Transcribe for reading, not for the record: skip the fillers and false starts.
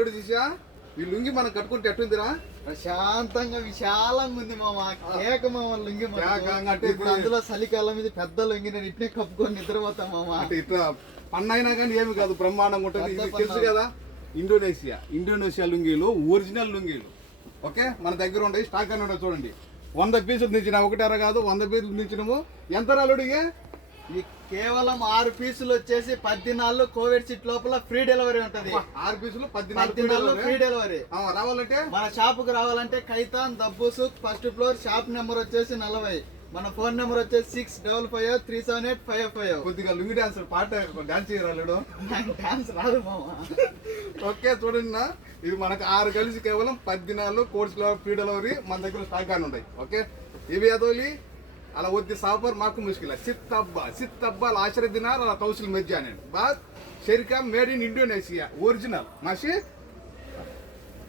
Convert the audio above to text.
చూసా ఈ లుంగి మనం కట్టుకుంటే ఎట్టుందిరా? ప్రశాంతంగా విశాలంగా ఉంది మామ. కేక మామ లుంగి అంటే ఇప్పుడు అందులో చలికాలం ఇది పెద్ద లుంగి, నేను ఇట్నే కప్పుకొని నిద్రపోతాం మామ. అంటే ఇట్లా పన్నైనా కానీ ఏమి కాదు, బ్రహ్మాండంగా ఉంటుంది. ఇది తెలుసు కదా, ఇండోనేషియా లుంగీలు, ఒరిజినల్ లుంగీలు. ఓకే, మన దగ్గర ఉండే స్టాక్ అని ఉండదు చూడండి. 100 పీసులు దించిన, ఒకటెర కాదు 100 పీసులు దించినము. ఎంత రాలుడిగే? ఈ కేవలం 6 పీసులు వచ్చేసి 10 దినాల్లో కోవిడ్ సిట్ లోపల ఫ్రీ డెలివరీ ఉంటది. 6 పీసులు 10 దినాల్లో ఫ్రీ డెలివరీ. రావాలంటే మన షాప్ కు రావాలంటే ఖైతాన్ దబ్బూసు ఫస్ట్ ఫ్లోర్, షాప్ నెంబర్ వచ్చేసి 40. మన ఫోన్ నెంబర్ వచ్చేసి 65537855. కొద్దిగా లుంగి డాన్స్ పాట డాన్స్ చేయరాలేడు. డాన్స్ రాదు మామ. ఓకే చూడండి, ఇది మనకు 6 కలిసి కేవలం 10 దినాల్లో కోర్స్ ఫ్రీ డెలివరీ మన దగ్గర స్టాక్ అని ఉన్నాయి. ఓకే, ఇవి అదోలి అలా వద్ది సాఫర్ మాకు ముష్కిల సిత్తబ్బా ఆశ్రయ దినార్ అలా తౌసిల్ మెజ్జానండి బాత్ షెరికా made in Indonesia original Masi